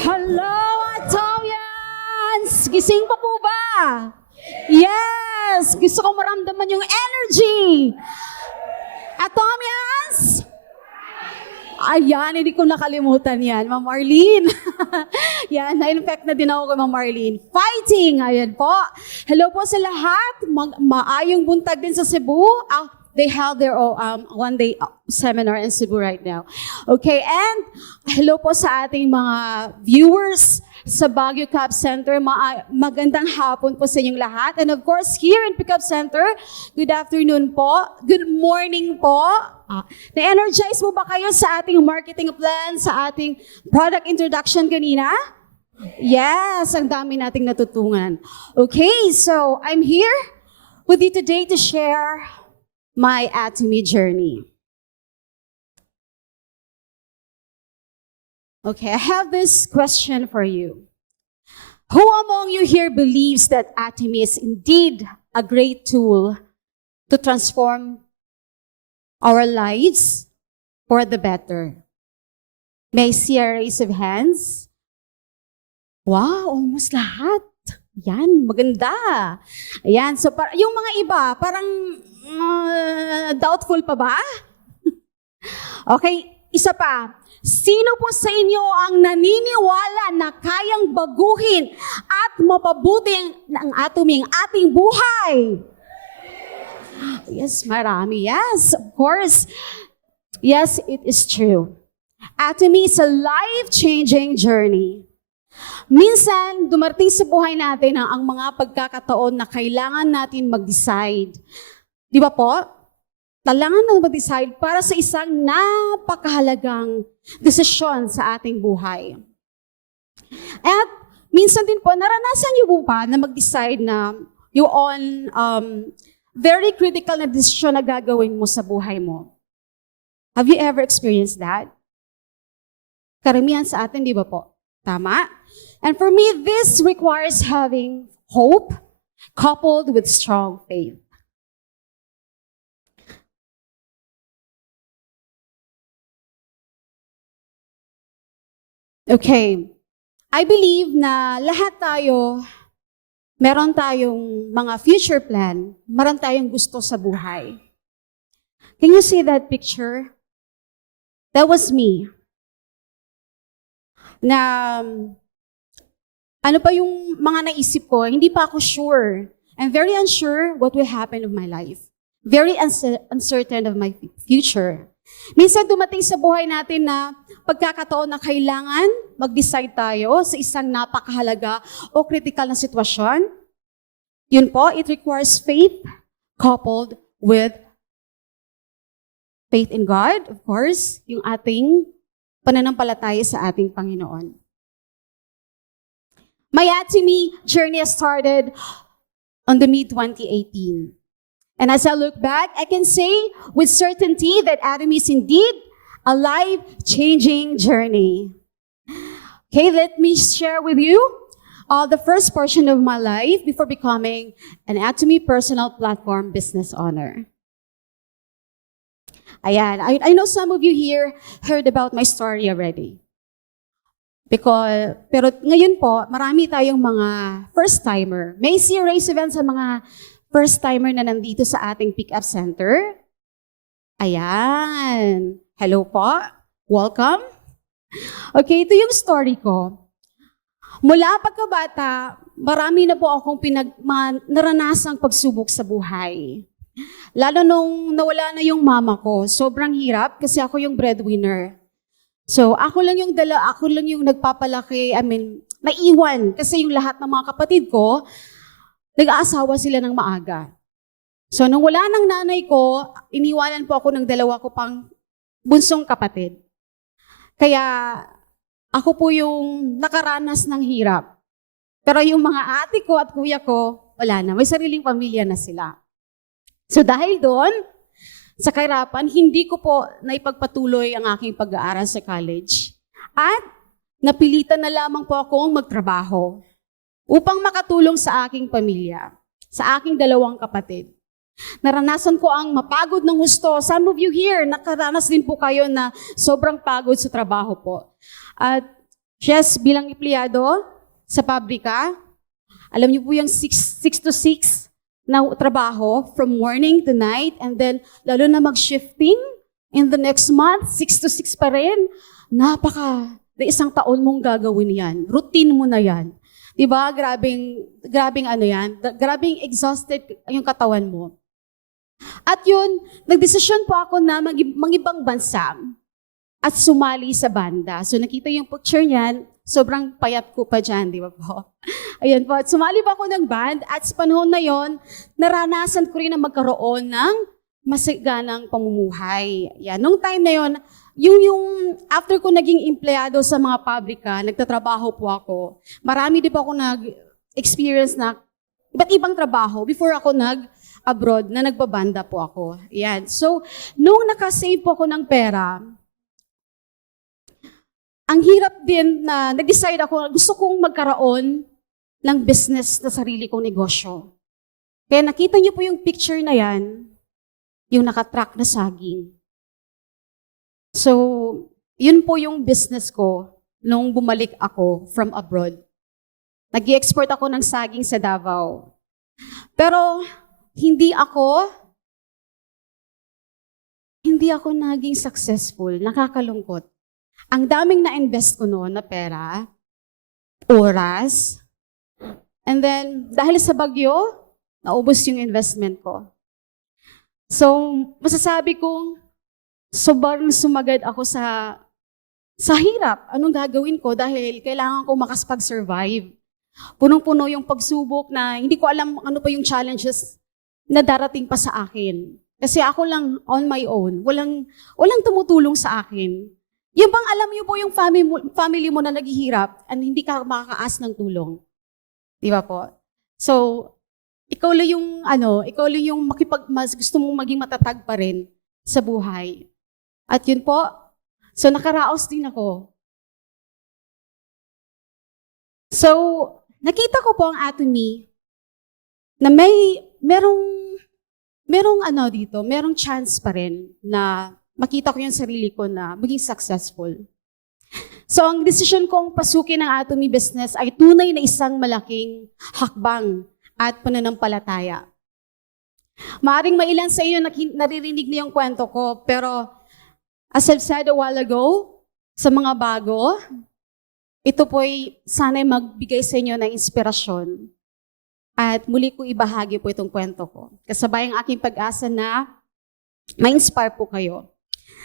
Hello, Atomians! Gising pa po ba? Yes! Gusto ko maramdaman yung energy! Atomians! Ayan, hindi ko nakalimutan yan. Ma'am Marlene. Yan, na-infect na din ako kay Ma'am Marlene. Fighting! Ayan po. Hello po sa lahat. Maayong buntag din sa Cebu. They held their one-day seminar in Cebu right now. Okay, and hello po sa ating mga viewers sa Baguio Cab Center. Magandang hapon po sa inyong lahat. And of course, here in Pickup Center, good afternoon po. Good morning po. Na-energize mo ba kayo sa ating marketing plan, sa ating product introduction kanina? Yes, ang dami nating natutungan. Okay, so I'm here with you today to share my Atomy journey. Okay, I have this question for you. Who among you here believes that Atomy is indeed a great tool to transform our lives for the better? May I see a raise of hands? Wow, almost lahat. Yan, maganda. Ayan, so yung mga iba, parang doubtful pa ba? Okay, isa pa. Sino po sa inyo ang naniniwala na kayang baguhin at mapabuti ang ating buhay? Yes, marami. Yes, of course. Yes, it is true. Atomy is a life-changing journey. Minsan, dumarating sa buhay natin ang mga pagkakataon na kailangan natin mag-decide. Di ba po? Kailangan na mag-decide para sa isang napakahalagang desisyon sa ating buhay. At minsan din po, naranasan niyo po ba na mag-decide na yung very critical na desisyon na gagawin mo sa buhay mo? Have you ever experienced that? Karamihan sa atin, di ba po? Tama? And for me, this requires having hope coupled with strong faith. Okay. I believe na lahat tayo, meron tayong mga future plan, meron tayong gusto sa buhay. Can you see that picture? That was me. Na ano pa yung mga naisip ko, hindi pa ako sure. I'm very unsure what will happen of my life. Very uncertain of my future. Minsan dumating sa buhay natin na pagkakataon na kailangan mag-decide tayo sa isang napakahalaga o critical na sitwasyon. Yun po, it requires faith coupled with faith in God, of course, yung ating pananampalataya sa ating Panginoon. My Atomy journey has started on the mid-2018. And as I look back, I can say with certainty that Atomy is indeed a life-changing journey. Okay, let me share with you the first portion of my life before becoming an Atomy personal platform business owner. Ayan, I know some of you here heard about my story already. Pero ngayon po, marami tayong mga first-timer. May see a raise event sa mga first-timer na nandito sa ating pick-up center. Ayan. Hello po. Welcome. Okay, ito yung story ko. Mula pagkabata, marami na po akong naranasang pagsubok sa buhay. Lalo nung nawala na yung mama ko, sobrang hirap kasi ako yung breadwinner. So, ako lang yung nagpapalaki, naiwan kasi yung lahat ng mga kapatid ko, nag-aasawa sila ng maaga. So, nung wala ng nanay ko, iniwanan po ako ng dalawa ko pang bunsong kapatid. Kaya, ako po yung nakaranas ng hirap. Pero yung mga ate ko at kuya ko, wala na. May sariling pamilya na sila. So, dahil doon, sa kahirapan, hindi ko po naipagpatuloy ang aking pag-aaral sa college. At napilitan na lamang po akong magtrabaho upang makatulong sa aking pamilya, sa aking dalawang kapatid. Naranasan ko ang mapagod ng husto. Some of you here, nakaranas din po kayo na sobrang pagod sa trabaho po. At Yes, bilang empleyado sa pabrika, alam niyo po yung 6 to 6 na trabaho from morning to night and then lalo na mag-shifting in the next month, 6 to 6 pa rin. Na isang taon mong gagawin yan. Routine mo na yan. Diba? Grabing ano yan. Grabing exhausted yung katawan mo. At yun, nagdesisyon po ako na mangibang bansa at sumali sa banda. So nakita yung picture niyan, sobrang payat ko pa dyan, di ba po? Ayan po, at sumali pa ako ng band at sa panahon na yon, naranasan ko rin na magkaroon ng masaganang pamumuhay. Yan, nung time na yon, yung after ko naging empleyado sa mga pabrika, nagtatrabaho po ako, marami din po ako nag-experience na iba't ibang trabaho before ako abroad na nagbabanda po ako. Yan. So, nung nakasave po ako ng pera, ang hirap din na nag-decide ako, gusto kong magkaroon ng business na sarili kong negosyo. Kaya nakita niyo po yung picture na yan, yung nakatrack na saging. So, yun po yung business ko nung bumalik ako from abroad. Nag-i-export ako ng saging sa Davao. Pero, hindi ako naging successful, nakakalungkot. Ang daming na-invest ko noon na pera, oras, and then dahil sa bagyo, naubos yung investment ko. So, masasabi kong sobrang sumagad ako sa hirap. Anong gagawin ko dahil kailangan ko makapag-survive. Punong-puno yung pagsubok na hindi ko alam ano pa yung challenges na darating pa sa akin. Kasi ako lang on my own. Walang tumutulong sa akin. Yung bang alam niyo po yung family mo na naghihirap and hindi ka makakaas ng tulong. Di ba po? So, ikaw lang yung mas gusto mong maging matatag pa rin sa buhay. At yun po, so nakaraos din ako. So, nakita ko po ang Atomy na merong chance pa rin na makita ko yung sarili ko na maging successful. So, ang decision kong pasukin ng Atomy business ay tunay na isang malaking hakbang at pananampalataya. Maaring mailan sa inyo naririnig na yung kwento ko, pero as I've said a while ago, sa mga bago, ito po'y sana'y magbigay sa inyo ng inspirasyon. At muli ko ibahagi po itong kwento ko. Kasabay ang aking pag-asa na ma-inspire po kayo.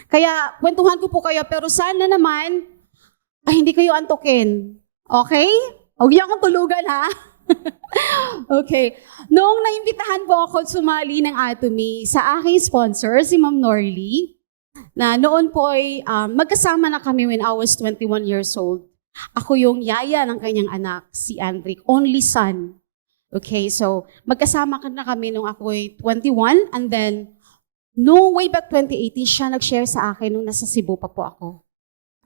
Kaya, kwentuhan ko po kayo, pero sana naman, hindi kayo antukin. Okay? Huwag niyo akong tulugan, ha? Okay. Noong naimbitahan po ako sumali ng Atomy sa aking sponsor, si Ma'am Norly, na noon po ay magkasama na kami when I was 21 years old. Ako yung yaya ng kanyang anak, si Andrick, only son. Okay, so magkasama na kami nung ako ay 21, and then no way back 2018, siya nag-share sa akin nung nasa Cebu pa po ako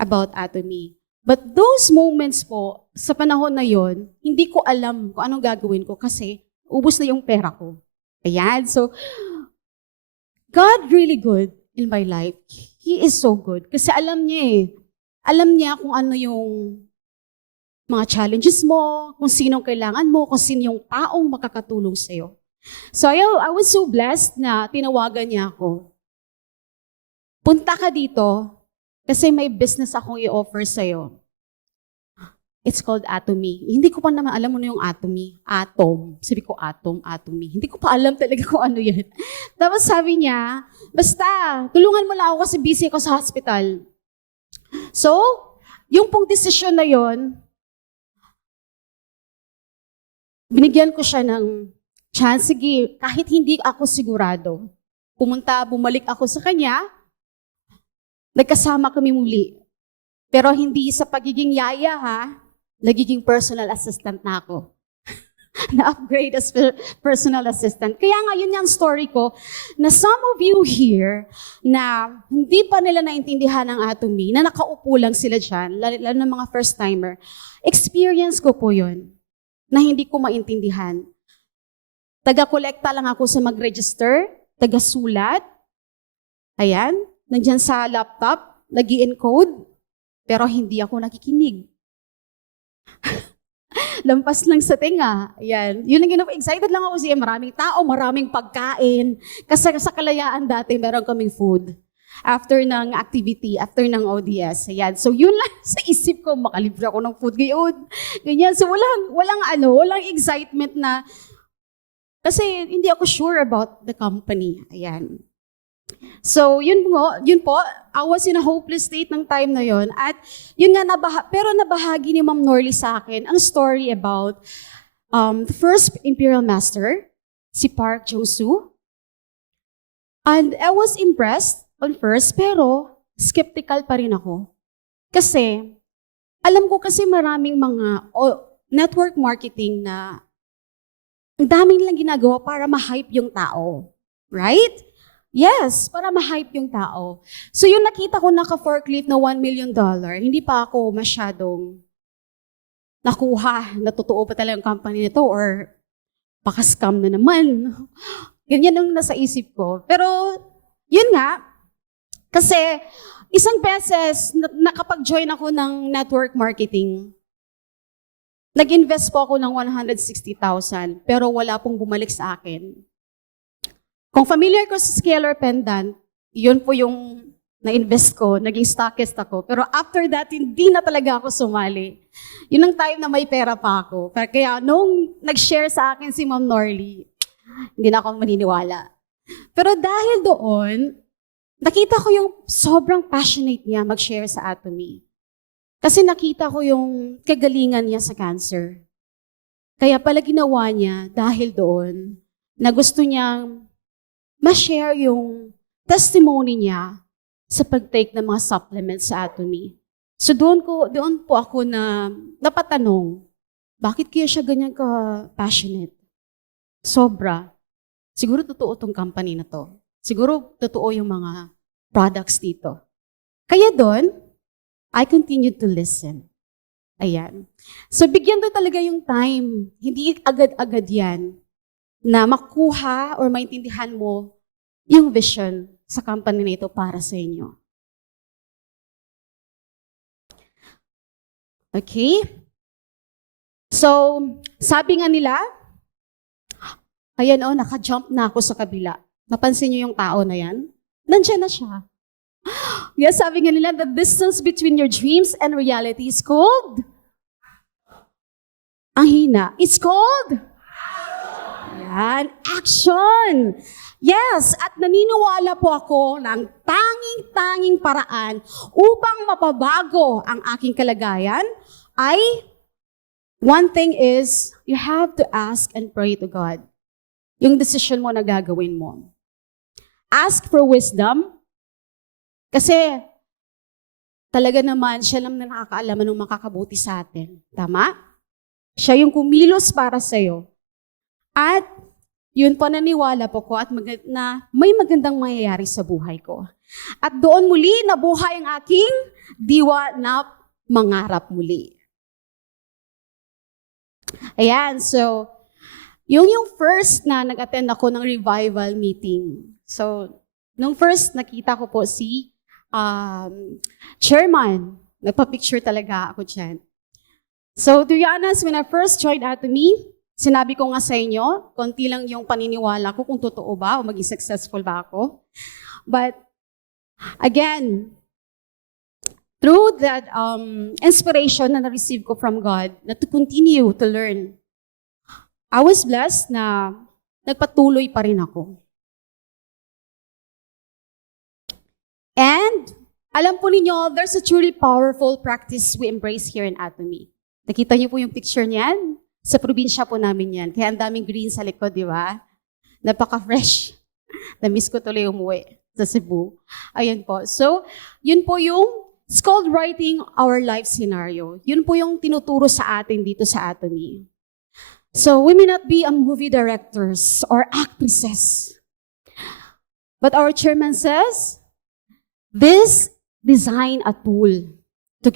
about Atomy. But those moments po, sa panahon na yon, hindi ko alam kung anong gagawin ko kasi ubos na yung pera ko. Ayan, so God really good in my life. He is so good. Kasi alam niya Alam niya kung ano yung mga challenges mo, kung sinong kailangan mo, kung sino yung taong makakatulong sa'yo. So I was so blessed na tinawagan niya ako. Punta ka dito kasi may business akong i-offer sa'yo. It's called Atomy. Hindi ko pa naman alam mo na yung Atomy. Atom. Sabi ko, Atomy. Hindi ko pa alam talaga kung ano yan. Tapos sabi niya, basta, tulungan mo lang ako kasi busy ako sa hospital. So, yung pong desisyon na yon, binigyan ko siya ng chance. Sige, kahit hindi ako sigurado. Bumalik ako sa kanya, nagkasama kami muli. Pero hindi sa pagiging yaya, ha? Nagiging personal assistant na ako. Na-upgrade as personal assistant. Kaya nga, yun yung story ko, na some of you here, na hindi pa nila naintindihan ang Atomy, na nakaupo lang sila dyan, lalo ng mga first-timer, experience ko po yun, na hindi ko maintindihan. Taga-kolekta lang ako sa mag-register, taga-sulat, ayan, nandyan sa laptop, nag-i-encode, pero hindi ako nakikinig. lampas lang sa tenga. Ayan. Yun ang excited lang ako siya. Maraming tao, maraming pagkain. Kasi sa Kalayaan dati, meron kaming food. After ng activity, after ng ODS. Ayan. So yun lang sa isip ko, makalibre ako ng food ngayon. Ganyan. So walang excitement na, kasi hindi ako sure about the company. Ayan. So yun po, I was in a hopeless state ng time na yon. At yun nga, pero nabahagi ni Ma'am Norly sa akin ang story about the first Imperial Master, si Park Josu. And I was impressed on first, pero skeptical pa rin ako. Kasi, alam ko kasi maraming mga network marketing na ang daming lang ginagawa para ma-hype yung tao. Right? Yes, para ma-hype yung tao. So yung nakita ko naka-forklift na $1 million, hindi pa ako masyadong nakuha na totoo pa talaga yung company nito or baka scam na naman. Ganyan ang nasa isip ko. Pero yun nga, kasi isang beses nakapag-join ako ng network marketing. Nag-invest po ako ng 160,000 pero wala pong bumalik sa akin. Kung familiar ko sa scalar pendant, yun po yung na-invest ko, naging stockist ako. Pero after that, hindi na talaga ako sumali. Yun ang time na may pera pa ako. Kaya nung nag-share sa akin si Ma'am Norly, hindi na ako maniniwala. Pero dahil doon, nakita ko yung sobrang passionate niya mag-share sa Atomy. Kasi nakita ko yung kagalingan niya sa cancer. Kaya pala ginawa niya dahil doon na gusto niyang ma-share yung testimony niya sa pag-take ng mga supplements sa Atomy. So doon po ako na napatanong, bakit kaya siya ganyan ka-passionate? Sobra. Siguro totoo tong company na to. Siguro totoo yung mga products dito. Kaya doon, I continued to listen. Ayan. So bigyan doon talaga yung time. Hindi agad-agad yan na makuha or maintindihan mo yung vision sa company na ito para sa inyo. Okay? So, sabi nga nila, ayan naka-jump na ako sa kabila. Napansin niyo yung tao na yan? Nandiyan na siya. Yes, sabi nga nila, the distance between your dreams and reality is called? Ang hina. It's called? Yan, action! Yes, at naniniwala po ako ng tanging-tanging paraan upang mapabago ang aking kalagayan ay, one thing is, you have to ask and pray to God. Yung decision mo na gagawin mo. Ask for wisdom, kasi talaga naman, siya lang na nakakaalaman ng makakabuti sa atin. Tama? Siya yung kumilos para sa'yo. At yun po naniwala po ko at na may magandang mangyayari sa buhay ko. At doon muli nabuhay ang aking diwa na mangarap muli. Ayan, so yung first na nag-attend ako ng revival meeting. So, nung first nakita ko po si chairman, nagpa-picture talaga ako dyan. So, to be honest, when I first joined Atomy, sinabi ko nga sa inyo, konti lang yung paniniwala ko kung totoo ba o maging successful ba ako. But, again, through that inspiration na na-receive ko from God, na to continue to learn, I was blessed na nagpatuloy pa rin ako. And, alam po ninyo, there's a truly powerful practice we embrace here in Atomy. Nakita niyo po yung picture niyan? Sa probinsya po namin yan. Kaya ang daming green sa likod, di ba? Napaka-fresh. Na-miss ko tuloy umuwi sa Cebu. Ayan po. So, yun po yung, it's called writing our life scenario. Yun po yung tinuturo sa atin dito sa Atomy. So, we may not be a movie directors or actresses. But our chairman says, this design a tool to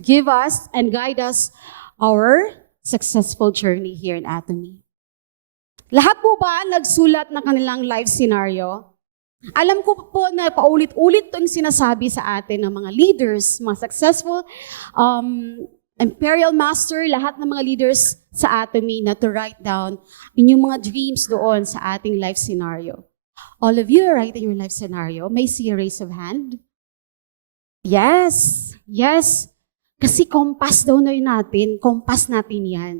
give us and guide us our successful journey here in Atomy. Lahat po ba nagsulat ng kanilang life scenario? Alam ko po na paulit-ulit itong sinasabi sa atin ng mga leaders, mga successful Imperial Master, lahat ng mga leaders sa Atomy na to write down inyong mga dreams doon sa ating life scenario. All of you are writing your life scenario. May see a raise of hand? Yes. Kasi compass daw na yun natin. Compass natin yan.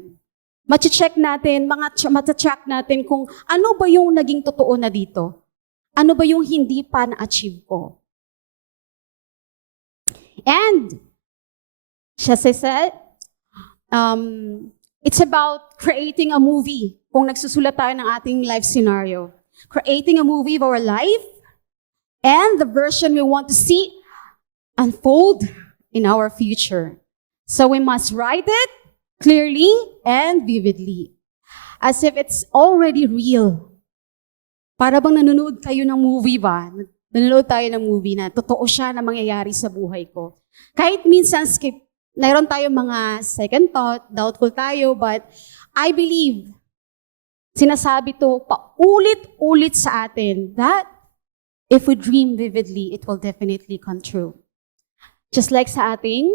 Mache-check natin, mata-track natin kung ano ba yung naging totoo na dito. Ano ba yung hindi pa na-achieve ko. And, siya said, it's about creating a movie. Kung nagsusulat tayo ng ating life scenario. Creating a movie of our life and the version we want to see unfold in our future. So we must write it clearly and vividly. As if it's already real. Para bang nanonood kayo ng movie ba? Nanonood tayo ng movie na totoo siya na mangyayari sa buhay ko. Kahit minsan mayroon tayong mga second thought, doubtful tayo, but I believe, sinasabi to paulit-ulit sa atin that if we dream vividly, it will definitely come true. Just like sa ating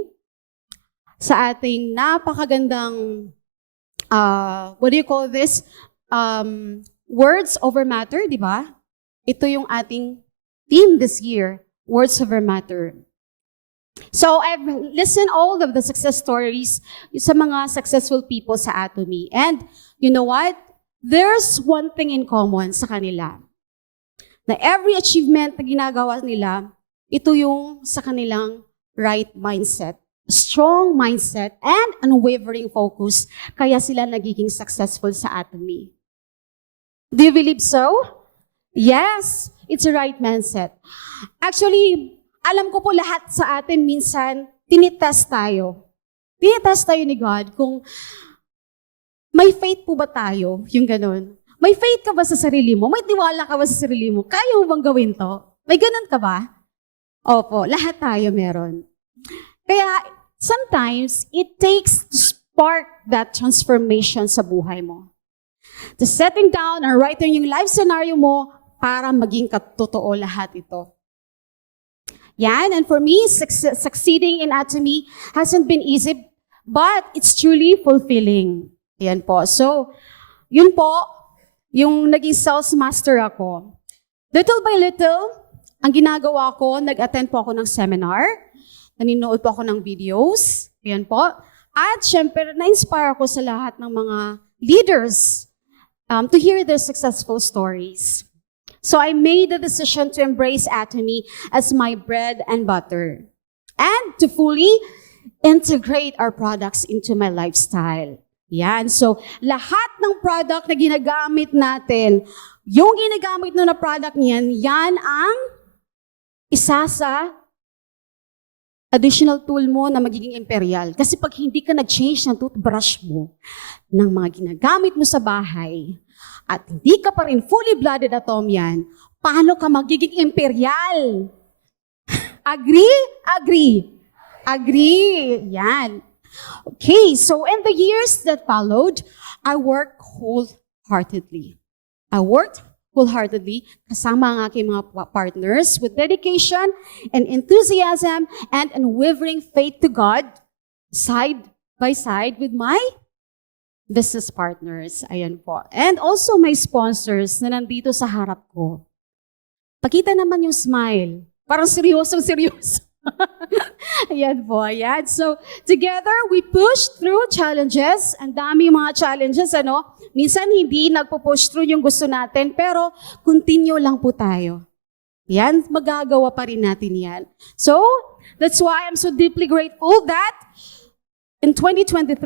napakagandang, what do you call this? Words over matter, di ba? Ito yung ating theme this year, words over matter. So I've listened all of the success stories sa mga successful people sa Atomy. And you know what? There's one thing in common sa kanila. Na every achievement na ginagawa nila, ito yung sa kanilang right mindset. Strong mindset and unwavering focus. Kaya sila nagiging successful sa Atomy. Do you believe so? Yes, it's a right mindset. Actually, alam ko po lahat sa atin minsan, tinitest tayo. Tinitest tayo ni God kung may faith po ba tayo, yung ganun. May faith ka ba sa sarili mo? May tiwala ka ba sa sarili mo? Kaya mo bang gawin to? May ganun ka ba? Opo, lahat tayo meron. Kaya sometimes, it takes to spark that transformation sa buhay mo. To setting down and writing yung life scenario mo para maging katotoo lahat ito. Yan, and for me, succeeding in Atomy hasn't been easy, but it's truly fulfilling. Yan po. So, yun po, yung naging sales master ako. Little by little, ang ginagawa ko, nag-attend po ako ng seminar, naninood po ako ng videos, yan po. At syempre, na-inspire ako sa lahat ng mga leaders to hear their successful stories. So I made the decision to embrace Atomy as my bread and butter and to fully integrate our products into my lifestyle. Yan. So lahat ng product na ginagamit natin, yung ginagamit na product niyan, yan ang isa sa additional tool mo na magiging imperial. Kasi pag hindi ka nag-change ng toothbrush mo, ng mga ginagamit mo sa bahay, at hindi ka pa rin fully blooded Atomian, paano ka magiging imperial? Agree? Yan. Okay, so in the years that followed, I worked wholeheartedly. Kasama ang aking mga partners with dedication and enthusiasm and unwavering faith to God, side by side with my business partners. Ayan po. And also my sponsors na nandito sa harap ko. Pakita naman yung smile. Parang seryosong-seryoso. Ayan po, ayan. So, together, we pushed through challenges. Ang dami mga challenges, ano? Minsan hindi nagpo-push through yung gusto natin, pero continue lang po tayo. Yan, magagawa pa rin natin yan. So, that's why I'm so deeply grateful that in 2023,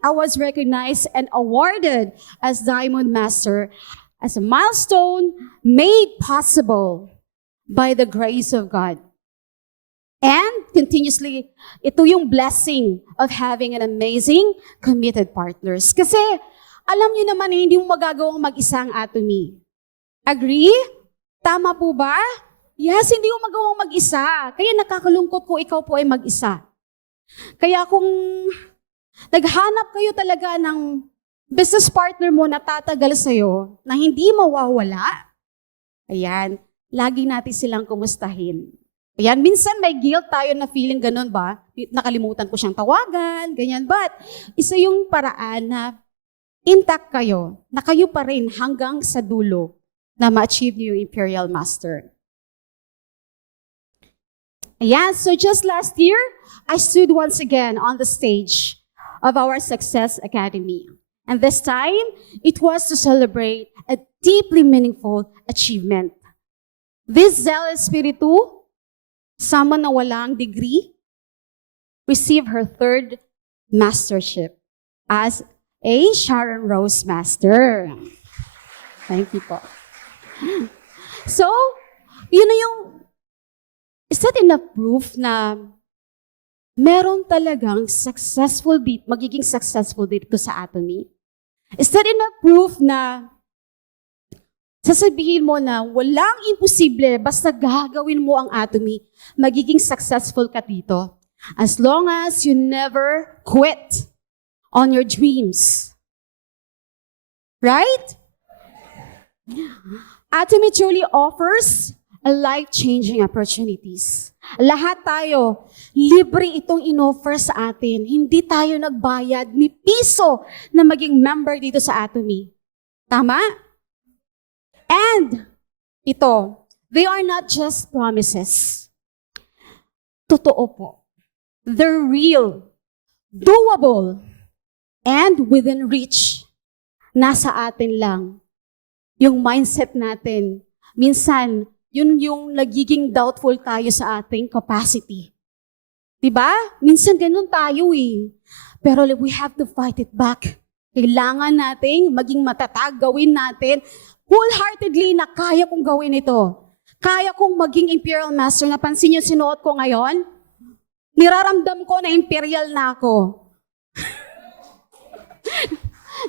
I was recognized and awarded as Diamond Master as a milestone made possible by the grace of God. And continuously, ito yung blessing of having an amazing, committed partners. Kasi, alam nyo naman, hindi mo magagawang mag-isa ang Atomy. Agree? Tama po ba? Yes, hindi mo magawang mag-isa. Kaya nakakalungkot kung ikaw po ay mag-isa. Kaya kung naghanap kayo talaga ng business partner mo na tatagal sa'yo, na hindi mawawala, ayan, lagi natin silang kumustahin. Ayan, minsan may guilt tayo na feeling ganun ba? Nakalimutan ko siyang tawagan, ganyan. But isa yung paraan na intact kayo, na kayo pa rin hanggang sa dulo na ma-achieve niyo yung Imperial Master. Ayan, so just last year, I stood once again on the stage of our Success Academy. And this time, it was to celebrate a deeply meaningful achievement. This zealous spiritu, someone na walang degree, received her third mastership as a Sharon Rose Master. Thank you po. So, yun na yung, is that enough proof na meron talagang magiging successful dito sa Atomy? Is that enough proof na sasabihin mo na walang imposible, basta gagawin mo ang Atomy, magiging successful ka dito? As long as you never quit on your dreams. Right? Atomy truly offers a life-changing opportunities. Lahat tayo, libre itong inoffer sa atin. Hindi tayo nagbayad ni piso na maging member dito sa Atomy. Tama? And ito, they are not just promises. Totoo po. They're real, doable, and within reach. Nasa atin lang. Yung mindset natin, minsan, yun yung nagiging doubtful tayo sa ating capacity. Diba? Minsan ganun tayo eh. Pero we have to fight it back. Kailangan nating maging matatag, gawin natin wholeheartedly na kaya kong gawin ito. Kaya kong maging Imperial Master. Napansin niyo sinuot ko ngayon? Niraramdam ko na Imperial na ako.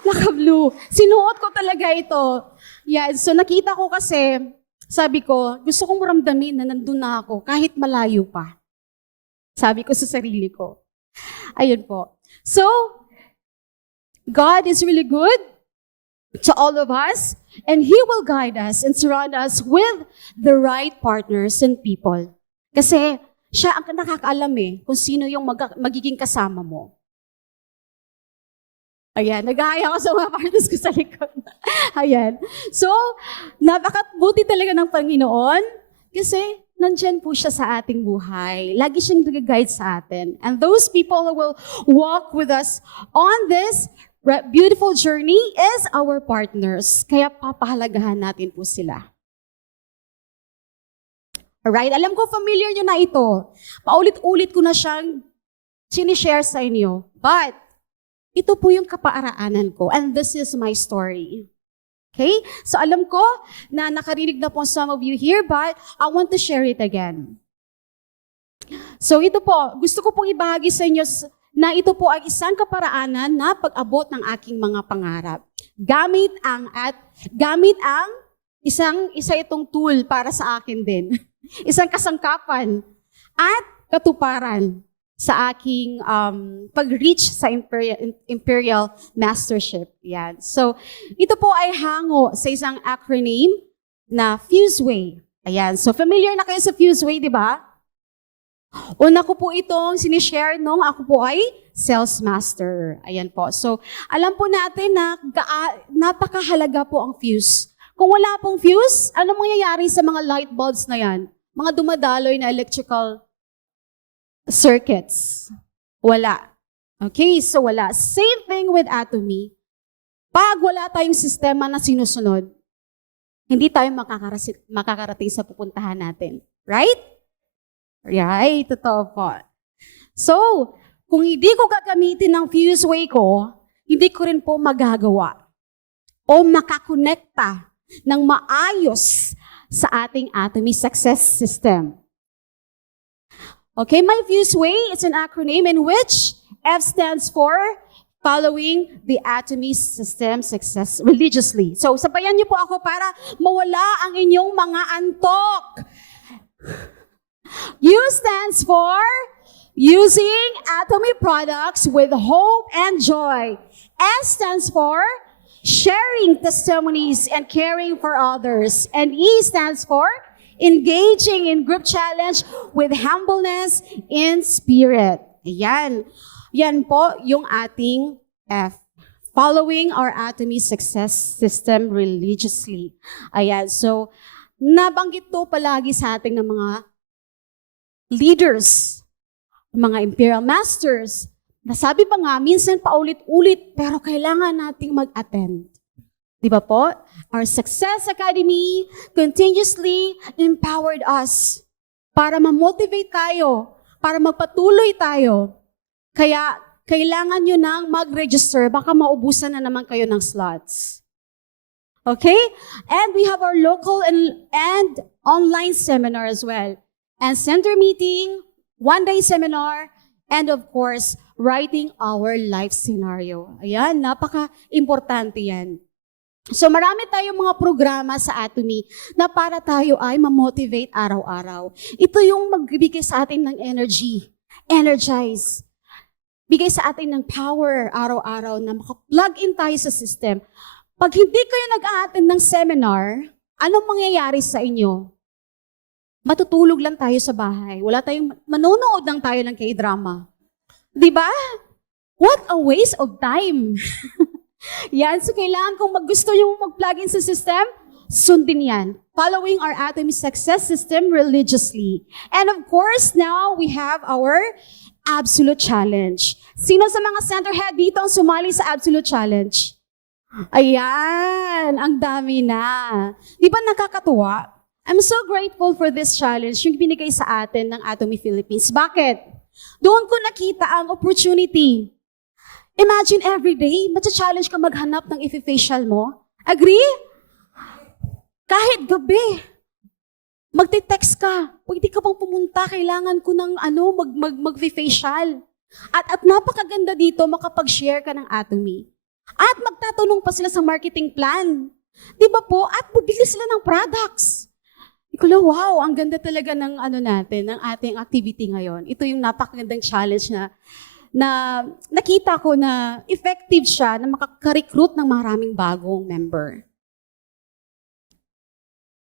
Naka-blue. Sinuot ko talaga ito. Yeah, so nakita ko kasi, sabi ko, gusto kong maramdamin na nandun na ako kahit malayo pa. Sabi ko sa sarili ko. Ayun po. So, God is really good to all of us, and He will guide us and surround us with the right partners and people. Kasi siya ang nakakaalam kung sino yung magiging kasama mo. Ayan, nag-aaya ko sa mga partners ko sa likod. Ayan. So, napakabuti talaga ng Panginoon kasi nandyan po siya sa ating buhay. Lagi siyang nag-guide sa atin. And those people who will walk with us on this beautiful journey is our partners. Kaya papahalagahan natin po sila. Alright, alam ko familiar nyo na ito. Paulit-ulit ko na siyang sinishare sa inyo. But, ito po yung kapaaraanan ko. And this is my story. Okay? So alam ko na nakarinig na po some of you here, but I want to share it again. So ito po, gusto ko pong ibahagi sa inyo na ito po ay isang kaparaanan na pag-abot ng aking mga pangarap. Gamit ang isa itong tool para sa akin din. Isang kasangkapan at katuparan sa aking pag-reach sa Imperial Mastership. Yan. So, ito po ay hango sa isang acronym na Fuseway. Ayan. So, familiar na kayo sa Fuseway, di ba? Una ko po itong sinishare nung ako po ay Sales Master. Ayan po. So, alam po natin na napakahalaga po ang fuse. Kung wala pong fuse, ano mangyayari sa mga light bulbs na yan? Mga dumadaloy na electrical circuits. Wala. Okay, so wala. Same thing with Atomy. Pag wala tayong sistema na sinusunod, hindi tayo makakarating sa pupuntahan natin. Right? Right, totoo po. So, kung hindi ko gagamitin ng Fuseway ko, hindi ko rin po magagawa o makakonekta ng maayos sa ating Atomy success system. Okay, my Fuseway is an acronym in which F stands for following the Atomy system success religiously. So, sabayan niyo po ako para mawala ang inyong mga antok. U stands for using Atomy products with hope and joy. S stands for sharing testimonies and caring for others. And E stands for engaging in group challenge with humbleness in spirit. Ayan. Yan po yung ating F. Following our Atomy success system religiously. Ayan. So, nabanggit to palagi sa ating ng mga leaders, mga imperial masters. Nasabi pa nga, minsan paulit-ulit, pero kailangan nating mag-attend. Di ba po? Our Success Academy continuously empowered us para ma-motivate tayo, para magpatuloy tayo. Kaya, kailangan nyo nang mag-register, baka maubusan na naman kayo ng slots. Okay? And we have our local and online seminar as well. And center meeting, one-day seminar, and of course, writing our life scenario. Ayan, napaka-importante yan. So marami tayong mga programa sa Atomy na para tayo ay ma-motivate araw-araw. Ito yung magbibigay sa atin ng energy, energize. Bigay sa atin ng power araw-araw na maka-plug in tayo sa system. Pag hindi kayo nag-a-attend ng seminar, anong mangyayari sa inyo? Matutulog lang tayo sa bahay. Manonood lang tayo ng K-drama. Diba? What a waste of time. Yan, so kailangan kung gusto yung mag-plug in sa system, sundin yan. Following our Atomy success system religiously. And of course, now we have our Absolute Challenge. Sino sa mga center head dito ang sumali sa Absolute Challenge? Ayan, ang dami na. Di ba nakakatuwa? I'm so grateful for this challenge, yung binigay sa atin ng Atomy Philippines. Bakit? Doon ko nakita ang opportunity. Imagine every day, matcha-challenge ka maghanap ng ifi-facial mo. Agree? Kahit gabi. Magte-text ka. Pwede ka bang pumunta? Kailangan ko ng mag-facial. At napakaganda dito, makapag-share ka ng Atomy. At magtatanong pa sila sa marketing plan. Di ba po? At bibili sila ng products. Ikaw, wow, ang ganda talaga ng natin, ng ating activity ngayon. Ito yung napakagandang challenge na nakita ko na effective siya na makaka-recruit ng maraming bagong member.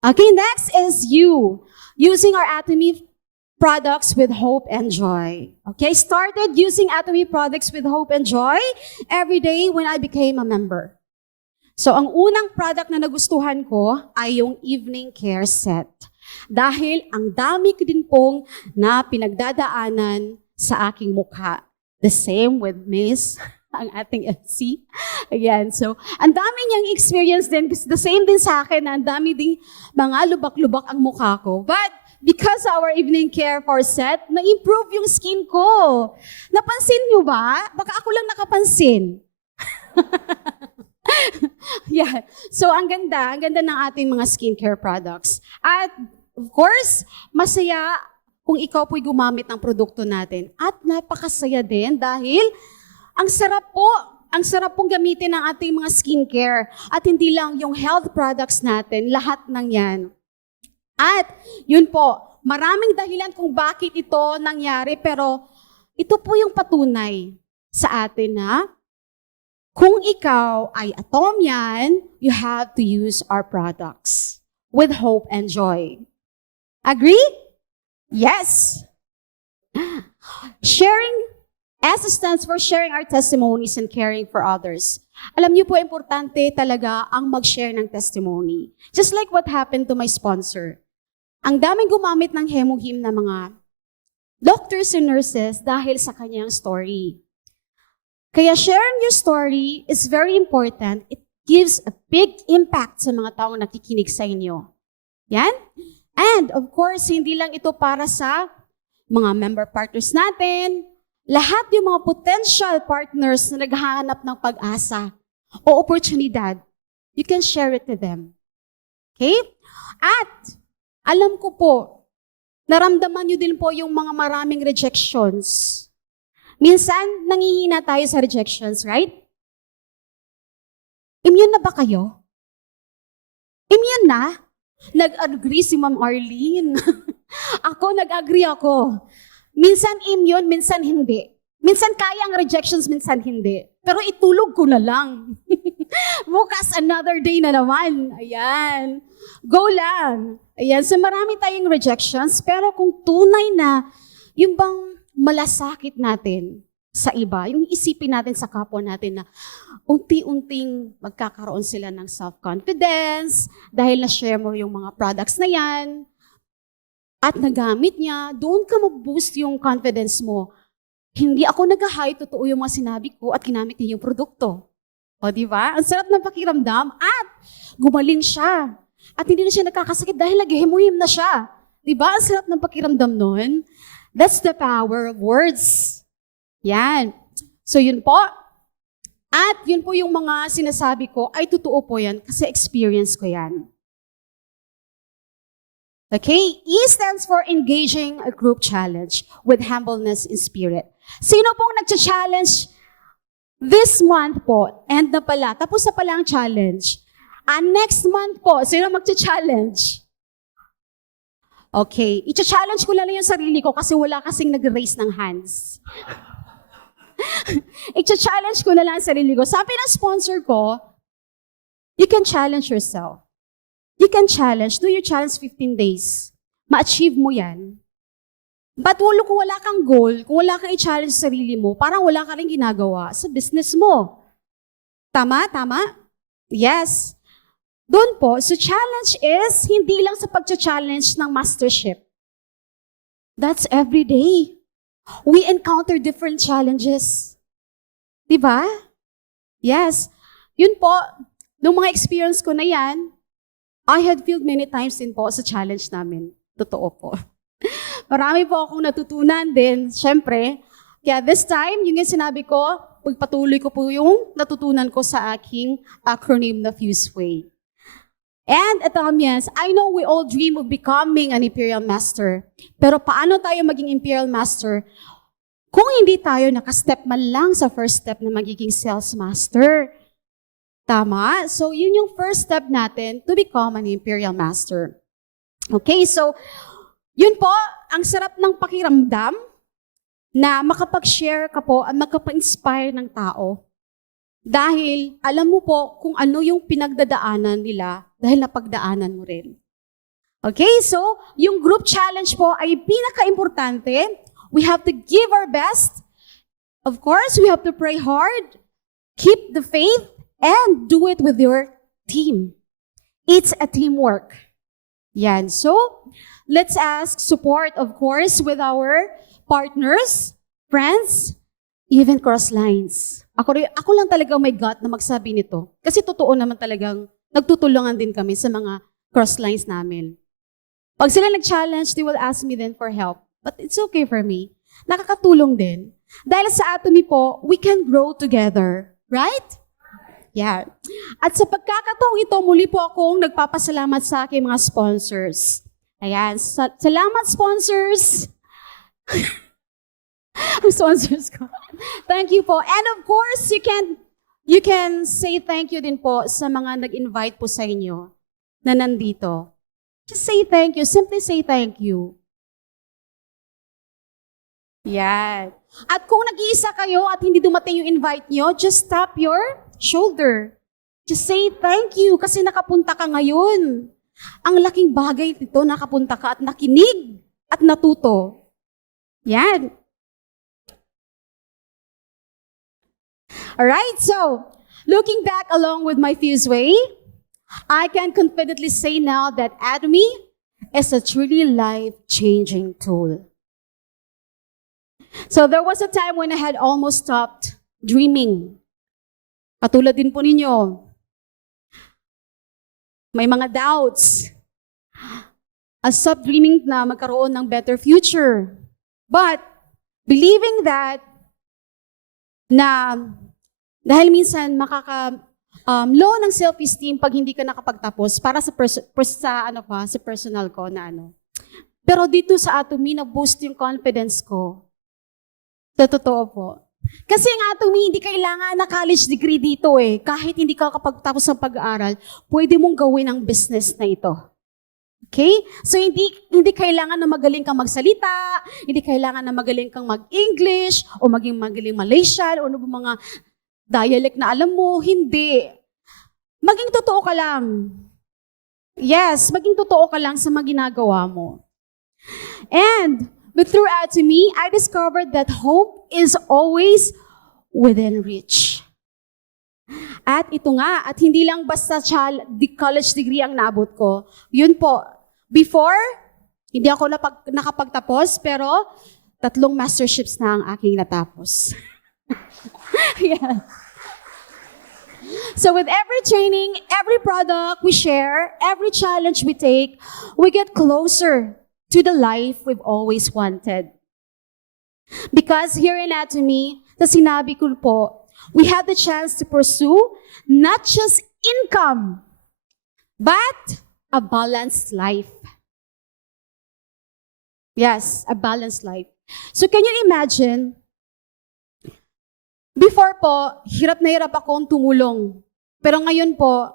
Okay, next is you. Using our Atomy products with hope and joy. Okay, started using Atomy products with hope and joy every day when I became a member. So, ang unang product na nagustuhan ko ay yung evening care set. Dahil ang dami ko din pong na pinagdadaanan sa aking mukha. The same with Miss, ang ating FC. Ayan, so, ang dami niyang experience din. The same din sa akin na ang dami ding mga lubak-lubak ang mukha ko. But, because our evening care for set, na-improve yung skin ko. Napansin niyo ba? Baka ako lang nakapansin. Yeah. So, ang ganda ng ating mga skincare products. At, of course, masaya kung ikaw po'y gumamit ng produkto natin. At napakasaya din dahil ang sarap pong gamitin ng ating mga skincare. At hindi lang yung health products natin, lahat ng yan. At, yun po, maraming dahilan kung bakit ito nangyari, pero ito po yung patunay sa atin na kung ikaw ay Atomian, you have to use our products with hope and joy. Agree? Yes. Sharing, S stands for sharing our testimonies and caring for others. Alam niyo po, importante talaga ang mag-share ng testimony. Just like what happened to my sponsor. Ang daming gumamit ng Hemohim na mga doctors and nurses dahil sa kanyang story. Kaya sharing your story is very important. It gives a big impact sa mga taong nakikinig sa inyo. Yan? And of course, hindi lang ito para sa mga member partners natin. Lahat yung mga potential partners na naghahanap ng pag-asa o oportunidad, you can share it to them. Okay? At alam ko po, naramdaman nyo din po yung mga maraming rejections. Minsan, nangihina tayo sa rejections, right? Immune na ba kayo? Immune na? Nag-agree si Ma'am Arlene. Nag-agree ako. Minsan immune, minsan hindi. Minsan kaya ang rejections, minsan hindi. Pero itulog ko na lang. Bukas, another day na naman. Ayan. Go lang. Ayan, so marami tayong rejections, pero kung tunay na, yung bang malasakit natin sa iba, yung isipin natin sa kapwa natin na unti-unting magkakaroon sila ng self-confidence dahil na-share mo yung mga products na yan at nagamit niya, doon ka mag-boost yung confidence mo. Hindi ako nag-hide, totoo yung mga sinabi ko at ginamit niya yung produkto. O, di ba? Ang sarap ng pakiramdam at gumaling siya. At hindi na siya nakakasakit dahil naghihimuhim na siya. Di ba? Ang sarap ng pakiramdam nun. That's the power of words. Yan. So, yun po. At yun po yung mga sinasabi ko, ay totoo po yan kasi experience ko yan. Okay? E stands for engaging a group challenge with humbleness in spirit. Sino pong nagcha-challenge this month po? End na pala. Tapos na pala ang challenge. Next month po, sino magcha-challenge? Okay. I-challenge ko lang yung sarili ko kasi wala kasing nag-raise ng hands. I-challenge ko na lang ang sarili ko. Sabi ng sponsor ko, you can challenge yourself. You can challenge. Do your challenge 15 days. Ma-achieve mo yan. But kung wala kang goal, kung wala kang i-challenge sa sarili mo, parang wala ka rin ginagawa sa business mo. Tama? Tama? Yes. Doon po, so challenge is hindi lang sa pag-challenge ng mastership. That's every day. We encounter different challenges. Diba? Yes. Yun po, nung mga experience ko na yan, I had failed many times din po sa challenge namin. Totoo po. Marami po akong natutunan din, syempre. Kaya this time, yung sinabi ko, pagpatuloy ko po yung natutunan ko sa aking acronym na Fuseway. And Atomians, I know we all dream of becoming an Imperial Master. Pero paano tayo maging Imperial Master kung hindi tayo nakastep man lang sa first step na magiging Sales Master? Tama? So, yun yung first step natin to become an Imperial Master. Okay, so, yun po, ang sarap ng pakiramdam na makapag-share ka po at makapa-inspire ng tao. Dahil alam mo po kung ano yung pinagdadaanan nila dahil napagdaanan mo rin. Okay, so yung group challenge po ay pinaka-importante. We have to give our best. Of course, we have to pray hard, keep the faith, and do it with your team. It's a teamwork. Yan. So, let's ask support, of course, with our partners, friends, even cross lines. Ako lang talaga may gut na magsabi nito. Kasi totoo naman talagang nagtutulungan din kami sa mga cross lines namin. Pag sila nag-challenge, they will ask me then for help. But it's okay for me. Nakakatulong din. Dahil sa Atomy po, we can grow together. Right? Yeah. At sa pagkakataong ito, muli po akong nagpapasalamat sa aking mga sponsors. Ayan. Salamat, sponsors! Sponsors ko. Thank you po. And of course, you can say thank you din po sa mga nag-invite po sa inyo na nandito. Just say thank you. Simply say thank you. Yan. At kung nag-iisa kayo at hindi dumating yung invite nyo, just tap your shoulder. Just say thank you kasi nakapunta ka ngayon. Ang laking bagay nito, nakapunta ka at nakinig at natuto. Yan. Alright, so, looking back along with my Fuseway, I can confidently say now that Atomy is a truly life-changing tool. So there was a time when I had almost stopped dreaming. Katulad din po ninyo. May mga doubts. I stopped dreaming na magkaroon ng better future. But, believing that na dahil minsan low ng self-esteem pag hindi ka nakapagtapos para sa personal ko na ano. Pero dito sa Atomy, na-boost yung confidence ko. Sa totoo po. Kasi ang Atomy, hindi kailangan na college degree dito eh. Kahit hindi ka kapagtapos ng pag-aaral, pwede mong gawin ang business na ito. Okay? So hindi kailangan na magaling kang magsalita, hindi kailangan na magaling kang mag-English, o maging magaling Malaysian, o ano ba mga dialect na alam mo, hindi. Maging totoo ka lang. Yes, maging totoo ka lang sa mga ginagawa mo. And but throughout to me, I discovered that hope is always within reach. At ito nga, at hindi lang basta college degree ang naabot ko. Yun po, before, hindi ako nakapagtapos, pero 3 masterships na ang aking natapos. Yeah. So with every training, every product we share, every challenge we take, we get closer to the life we've always wanted. Because here in Atomy, sa sinabi ko po, we have the chance to pursue not just income, but a balanced life. Yes, a balanced life. So can you imagine, before po, hirap na hirap akong tumulong. Pero ngayon po,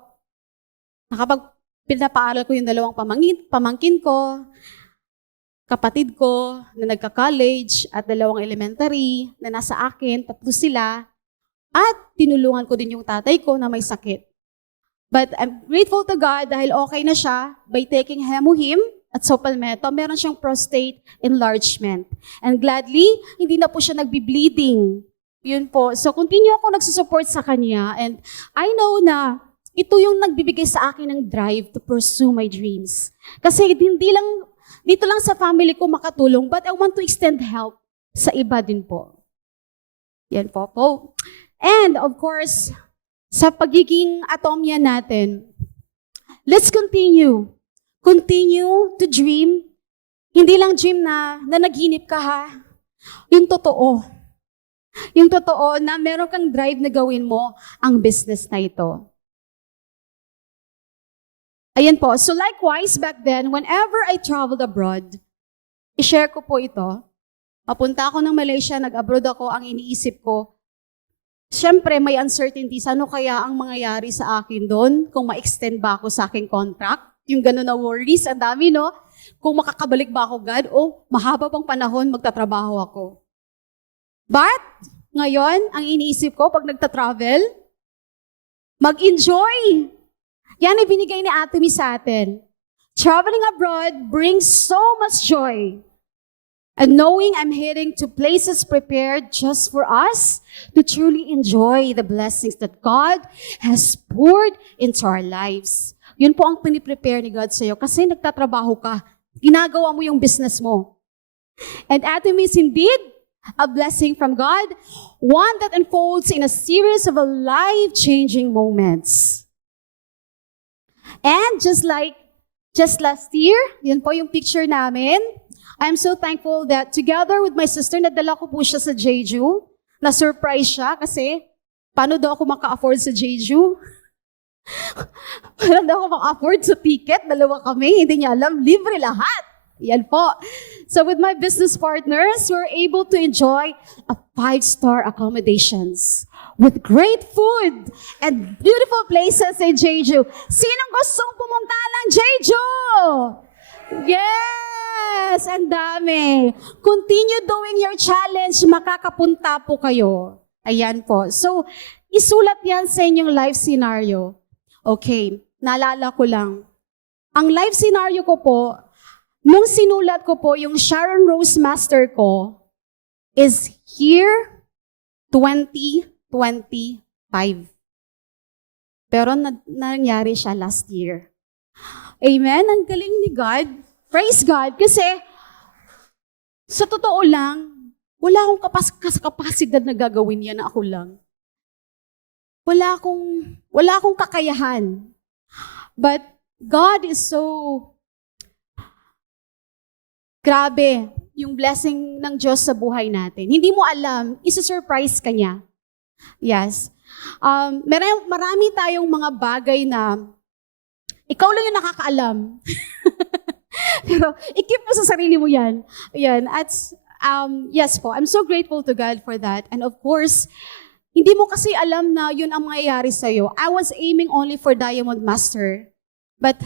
pinapaaral ko yung 2 pamangkin ko, kapatid ko na nagka-college at 2 elementary na nasa akin, 3 sila. At tinulungan ko din yung tatay ko na may sakit. But I'm grateful to God dahil okay na siya by taking Hemohim at Sopalmeto. Meron siyang prostate enlargement. And gladly, hindi na po siya nagbi-bleeding. Yun po. So continue ako nagsusupport sa kanya. And I know na ito yung nagbibigay sa akin ng drive to pursue my dreams. Kasi hindi lang, dito lang sa family ko makatulong, but I want to extend help sa iba din po. Yan po. And of course, sa pagiging Atomya natin, let's continue. Continue to dream. Hindi lang dream na nanaginip ka ha. Yung totoo. Yung totoo na meron kang drive na gawin mo ang business na ito. Ayan po. So likewise, back then, whenever I traveled abroad, i-share ko po ito. Papunta ako ng Malaysia, nag-abroad ako, ang iniisip ko, siyempre, may uncertainties. Ano kaya ang mangyayari sa akin doon? Kung ma-extend ba ako sa aking contract? Yung gano'n na worries, ang dami, no? Kung makakabalik ba ako, God? O mahaba pang panahon, magtatrabaho ako. But, ngayon, ang iniisip ko, pag nagtatravel, mag-enjoy. Yan ay binigay ni Atomy sa atin. Traveling abroad brings so much joy. And knowing I'm heading to places prepared just for us to truly enjoy the blessings that God has poured into our lives. Yun po ang piniprepare ni God sa'yo kasi nagtatrabaho ka. Ginagawa mo yung business mo. And Atomy is indeed a blessing from God, one that unfolds in a series of life-changing moments. And just last year, yun po yung picture namin, I'm so thankful that together with my sister, nadala ko po siya sa Jeju. Na-surprise siya kasi paano daw ako maka-afford sa Jeju? Paano daw ako maka-afford sa ticket? 2 kami, hindi niya alam, libre lahat. Yan po. So with my business partners, we're able to enjoy a 5-star accommodations with great food and beautiful places in Jeju. Sinong gustong pumunta ng Jeju? Yes! Ang dami. Continue doing your challenge, makakapunta po kayo. Ayan po. So, isulat yan sa inyong life scenario. Okay, naalala ko lang. Ang life scenario ko po, nung sinulat ko po yung Sharon Rose Master ko, is year 2025. Pero nangyari siya last year. Amen? Ang galing ni God. Praise God. Kasi, sa totoo lang, wala akong kapasidad na gagawin yan na ako lang. Wala akong kakayahan. But, God is so grabe yung blessing ng Diyos sa buhay natin. Hindi mo alam, isa-surprise ka niya. Yes. Marami tayong mga bagay na ikaw lang yung nakakaalam. Pero i-keep mo sa sarili mo yan. Ayan. At yes po, I'm so grateful to God for that. And of course, hindi mo kasi alam na yun ang mangyayari sa'yo. I was aiming only for Diamond Master. But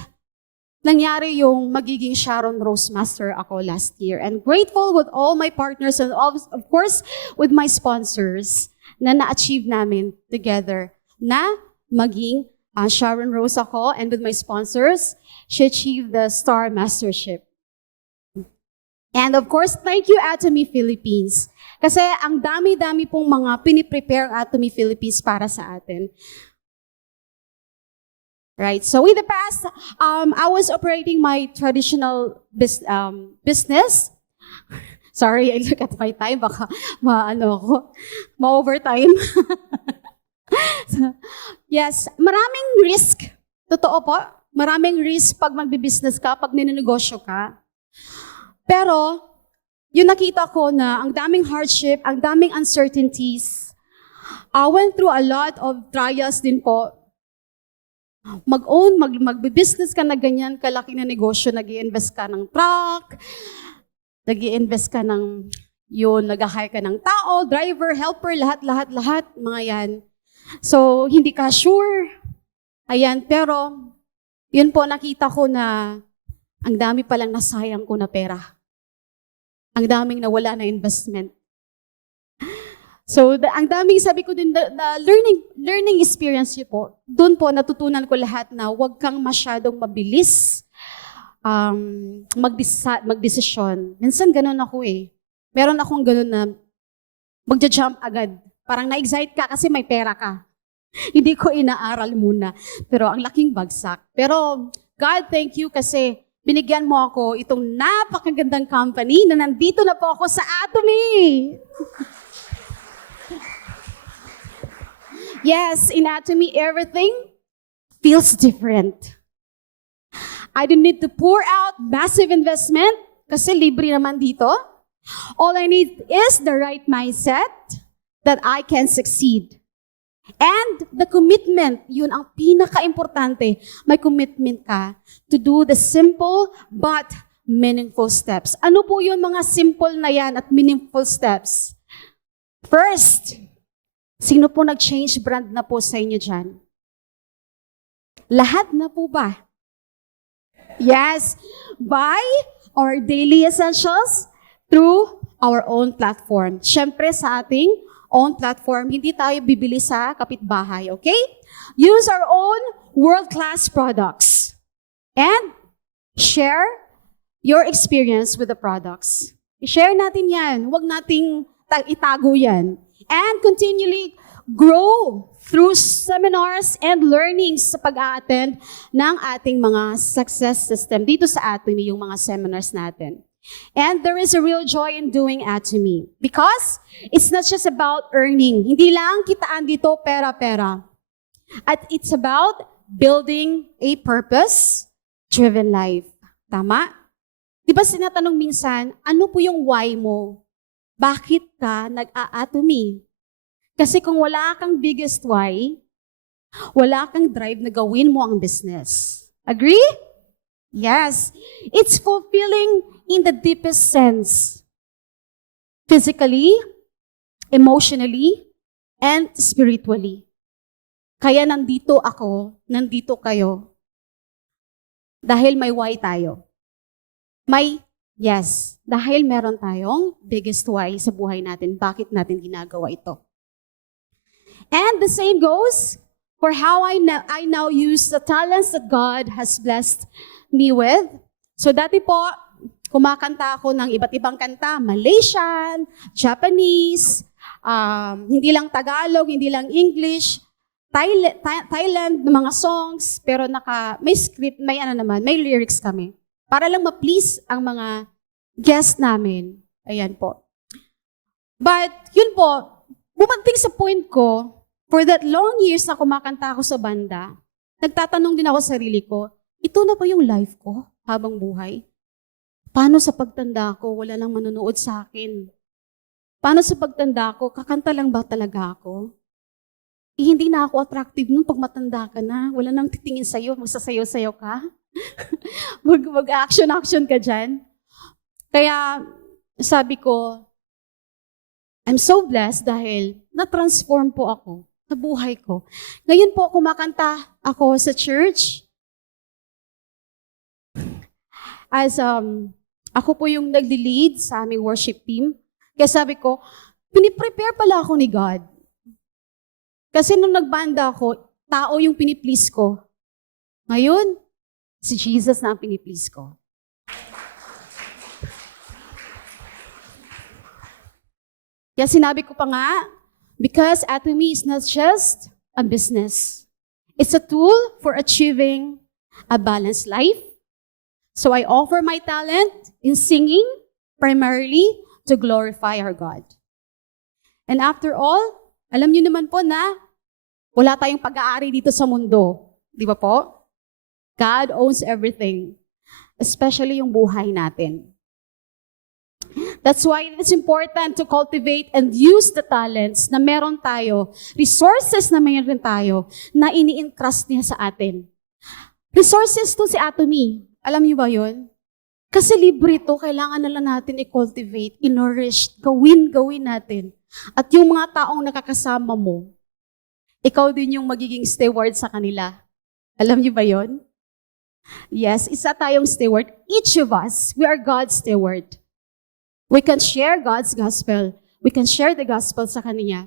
nangyari yung magiging Sharon Rose Master ako last year. And grateful with all my partners and of course with my sponsors na na-achieve namin together na maging Sharon Rose ako, and with my sponsors, she achieved the Star Mastership. And of course, thank you Atomy Philippines. Kasi ang dami-dami pong mga piniprepare ang Atomy Philippines para sa atin. Right, so in the past, I was operating my traditional business. Sorry, I look at my time, baka ma-overtime. Yes, maraming risk. Totoo po, maraming risk pag magbi-business ka, pag ninenegosyo ka. Pero, yung nakita ko na ang daming hardship, ang daming uncertainties. I went through a lot of trials din po. Magbi-business ka na ganyan, kalaki na negosyo, nag-i-invest ka ng truck, nag-i-invest ka ng nag-hire ka ng tao, driver, helper, lahat, mga yan. So, hindi ka sure. Ayan, pero, yun po nakita ko na ang dami palang nasayang ko na pera. Ang daming nawala na investment. So, ang daming sabi ko din, the learning experience yun po, doon po natutunan ko lahat na huwag kang masyadong mabilis magdesisyon. Minsan ganun ako eh. Meron akong ganun na magja-jump agad. Parang na-excite ka kasi may pera ka. Hindi ko inaaral muna. Pero ang laking bagsak. Pero God, thank you kasi binigyan mo ako itong napakagandang company na nandito na po ako sa Atomy. Yes, in Atomy, everything feels different. I don't need to pour out massive investment kasi libre naman dito. All I need is the right mindset that I can succeed. And the commitment, yun ang pinaka-importante. May commitment ka to do the simple but meaningful steps. Ano po yun mga simple na yan at meaningful steps? First, sino po nag-change brand na po sa inyo dyan? Lahat na po ba? Yes, buy our daily essentials through our own platform. Siyempre sa ating own platform, hindi tayo bibili sa kapitbahay, okay? Use our own world-class products and share your experience with the products. I-share natin yan. Huwag nating itago yan. And continually grow through seminars and learnings sa pag-a-attend ng ating mga success system. Dito sa Atomy, yung mga seminars natin. And there is a real joy in doing Atomy because it's not just about earning. Hindi lang kitaan dito pera-pera. At it's about building a purpose-driven life. Tama? Di ba sinatanong minsan, ano po yung why mo? Bakit ka nag-a-Atomy? Kasi kung wala kang biggest why, wala kang drive na gawin mo ang business. Agree? Yes. It's fulfilling in the deepest sense. Physically, emotionally, and spiritually. Kaya nandito ako, nandito kayo. Dahil may why tayo. Dahil meron tayong biggest why sa buhay natin. Bakit natin ginagawa ito? And the same goes for how I now use the talents that God has blessed me with. So dati po, kumakanta ako ng iba't ibang kanta, Malaysian, Japanese, hindi lang Tagalog, hindi lang English, Thailand na mga songs, pero may script, may lyrics kami. Para lang ma-please ang mga guests namin. Ayan po. But, yun po, bumanting sa point ko, for that long years na kumakanta ako sa banda, nagtatanong din ako sa sarili ko, ito na ba yung life ko habang buhay? Paano sa pagtanda ko, wala lang manonood sa akin? Paano sa pagtanda ko, kakanta lang ba talaga ako? Hindi na ako attractive nun pag matanda ka na. Wala nang titingin sa'yo, magsasayaw-sayaw ka. Mag-action ka dyan. Kaya sabi ko, I'm so blessed dahil na-transform po ako sa buhay ko. Ngayon po, kumakanta ako sa church. Ako po yung nagli-lead sa aming worship team. Kaya sabi ko, piniprepare pala ako ni God. Kasi nung nagbanda ako, tao yung piniplease ko. Ngayon, si Jesus na ang piniplease ko. Kaya sinabi ko pa nga, because Atomy is not just a business. It's a tool for achieving a balanced life. So I offer my talent in singing, primarily to glorify our God. And after all, alam niyo naman po na wala tayong pag-aari dito sa mundo. Di ba po? God owns everything, especially yung buhay natin. That's why it's important to cultivate and use the talents na meron tayo, resources na meron tayo, na ini-entrust niya sa atin. Resources to si Atomy. Alam niyo ba yun? Kasi libre to, kailangan na lang natin i-cultivate, i-nourish, gawin natin. At yung mga taong nakakasama mo, ikaw din yung magiging steward sa kanila. Alam niyo ba yun? Yes, isa tayong steward. Each of us, we are God's steward. We can share God's gospel. We can share the gospel sa Kanya.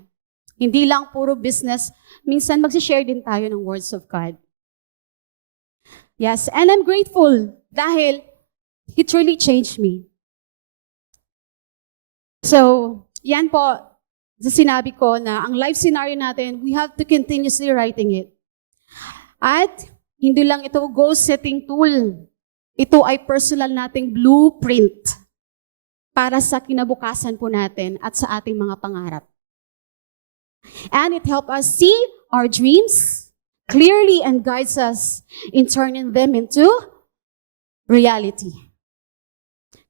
Hindi lang puro business. Minsan mag-share din tayo ng words of God. Yes, and I'm grateful dahil He truly changed me. So, yan po, sa sinabi ko na ang life scenario natin, we have to continuously writing it. At hindi lang ito goal-setting tool. Ito ay personal nating blueprint para sa kinabukasan po natin at sa ating mga pangarap. And it helps us see our dreams clearly and guides us in turning them into reality.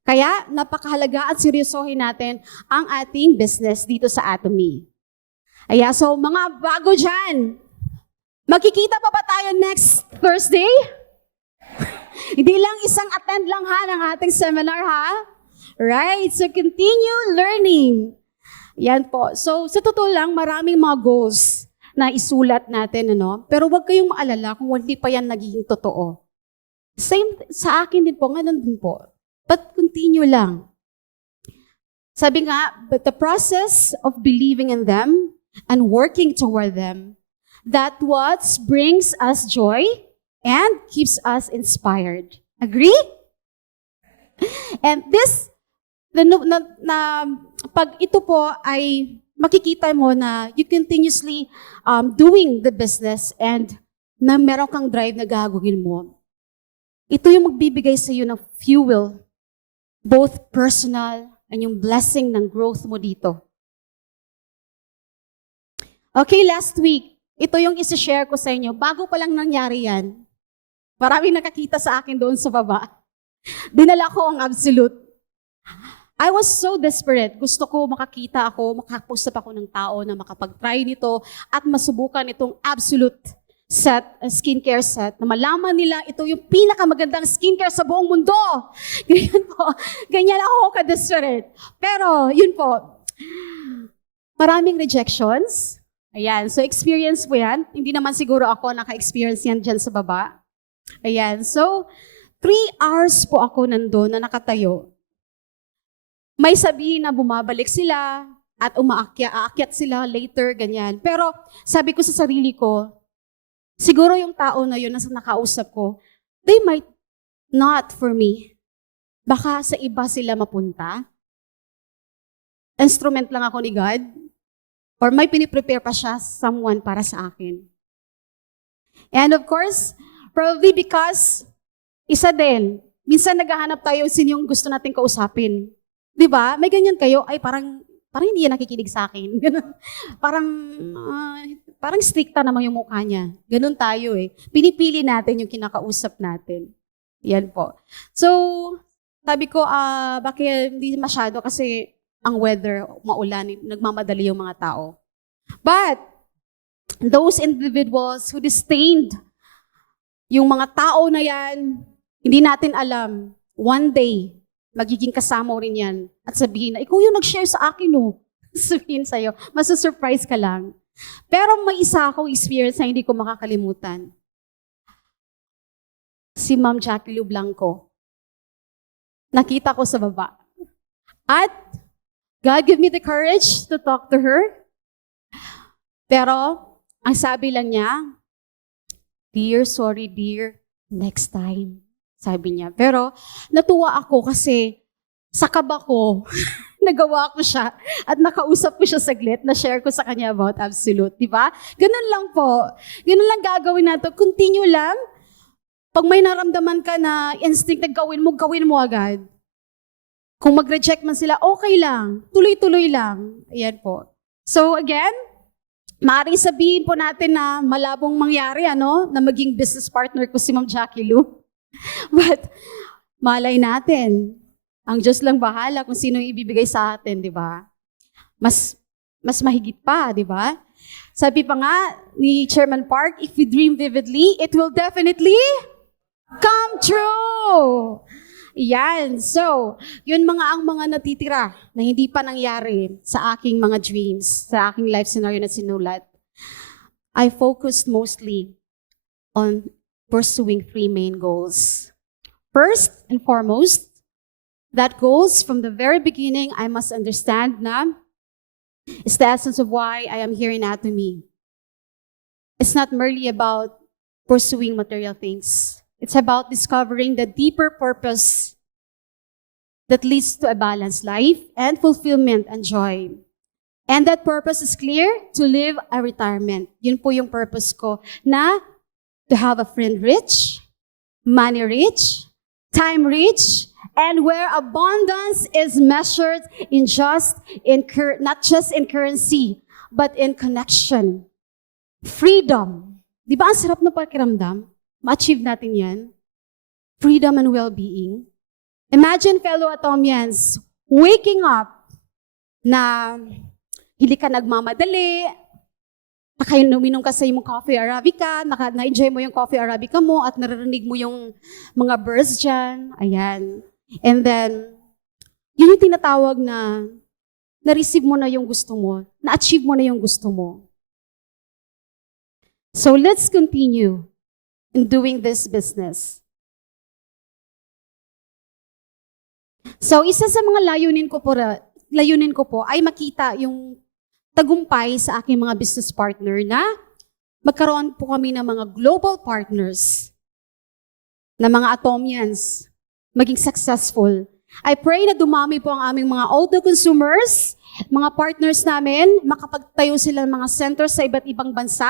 Kaya napakahalaga at seryosohin natin ang ating business dito sa Atomy. So mga bago dyan, magkikita pa ba tayo next Thursday? Hindi lang isang attend lang ha ng ating seminar ha. Right? So continue learning. Yan po. So sa totoo lang, maraming mga goals na isulat natin. Ano? Pero huwag kayong maalala kung hindi pa yan nagiging totoo. Same sa akin din po, ganun din po. But continue lang. Sabi nga, but the process of believing in them and working toward them, that what brings us joy and keeps us inspired. Agree? And this, pag ito po ay makikita mo na you continuously doing the business and na meron kang drive na gagawin mo. Ito yung magbibigay sa iyo ng fuel, both personal and yung blessing ng growth mo dito. Okay, last week, ito yung isa-share ko sa inyo. Bago pa lang nangyari yan, maraming nakakita sa akin doon sa baba. Dinala ko ang absolute. I was so desperate. Gusto ko makakita ako, makapost up ako ng tao na makapag-try nito at masubukan itong absolute set, skincare set, na malaman nila ito yung pinakamagandang skincare sa buong mundo. Ganyan po. Ganyan ako ka-desperate. Pero, yun po, maraming rejections. Ayan, so experience po yan. Hindi naman siguro ako naka-experience yan dyan sa baba. Ayan, so 3 hours po ako nandun na nakatayo. May sabihin na bumabalik sila at aakyat sila later, ganyan. Pero sabi ko sa sarili ko, siguro yung tao na yun na nakausap ko, they might not for me. Baka sa iba sila mapunta. Instrument lang ako ni God. Or may piniprepare pa siya someone para sa akin. And of course, probably because, isa din, minsan naghahanap tayo sino yung gusto nating kausapin. Di ba? May ganyan kayo, ay parang hindi yan nakikinig sa akin. Ganun. Parang stricta naman yung mukha niya. Ganun tayo eh. Pinipili natin yung kinakausap natin. Yan po. So, sabi ko, bakit hindi masyado kasi ang weather, maulan, nagmamadali yung mga tao. But, those individuals who disdained yung mga tao na yan, hindi natin alam, one day, magiging kasama rin yan at sabihin na, ikaw yung nag-share sa akin, no? Sabihin sa'yo, masusurprise ka lang. Pero may isa akong experience na hindi ko makakalimutan. Si Ma'am Jackie Lou Blanco. Nakita ko sa baba. At God gave me the courage to talk to her. Pero, ang sabi lang niya, Dear, sorry dear, next time. Sabi niya. Pero natuwa ako kasi sa kaba ko, nagawa ko siya at nakausap ko siya saglit, na-share ko sa kanya about Absolute, di ba? Ganun lang po. Ganun lang gagawin natin. Continue lang. Pag may naramdaman ka na instinct na gawin mo agad. Kung mag-reject man sila, okay lang. Tuloy-tuloy lang. Ayan po. So again, maaaring sabihin po natin na malabong mangyari, na maging business partner ko si Ma'am Jackie Lou. But malay natin, ang Diyos lang bahala kung sino yung ibibigay sa atin, di ba? Mas mahigit pa, di ba? Sabi pa nga ni Chairman Park, if we dream vividly, it will definitely come true. Yan. So, yun ang mga natitira na hindi pa nangyari sa aking mga dreams, sa aking life scenario na sinulat. I focused mostly on pursuing 3 main goals. First and foremost, that goals from the very beginning, I must understand na it's the essence of why I am here in Atomy. It's not merely about pursuing material things. It's about discovering the deeper purpose that leads to a balanced life and fulfillment and joy. And that purpose is clear, to live a retirement. Yun po yung purpose ko, na to have a friend rich, money rich, time rich, and where abundance is measured not just in currency, but in connection. Freedom. Di ba ang sarap na pakiramdam? Ma-achieve natin yan. Freedom and well-being. Imagine, fellow Atomians, waking up na hindi ka nagmamadali, uminom ka sa iyong coffee Arabica, na-enjoy mo yung coffee Arabica mo at naririnig mo yung mga birds dyan. Ayan. And then, yun yung tinatawag na na-receive mo na yung gusto mo, na-achieve mo na yung gusto mo. So let's continue in doing this business. So isa sa mga layunin ko po ay makita yung tagumpay sa aking mga business partner na magkaroon po kami ng mga global partners, na mga Atomians, maging successful. I pray na dumami po ang aming mga auto consumers, mga partners namin, makapagtayo sila ng mga centers sa iba't ibang bansa.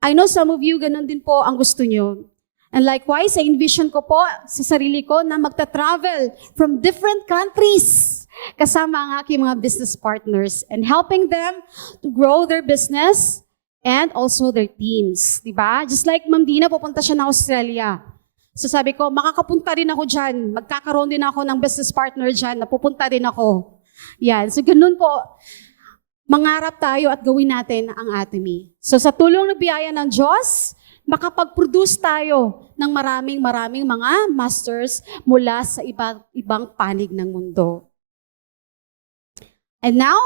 I know some of you, ganun din po ang gusto nyo. And likewise, I envision ko po sa sarili ko na magta-travel from different countries kasama ang aking mga business partners and helping them to grow their business and also their teams. Diba? Just like Ma'am Dina, pupunta siya na Australia. So sabi ko, makakapunta rin ako dyan. Magkakaroon din ako ng business partner dyan. Napupunta din ako. Yan. So ganun po. Mangarap tayo at gawin natin ang Atomy. So sa tulong ng biyaya ng Diyos, makapag-produce tayo ng maraming mga masters mula sa ibang panig ng mundo. And now,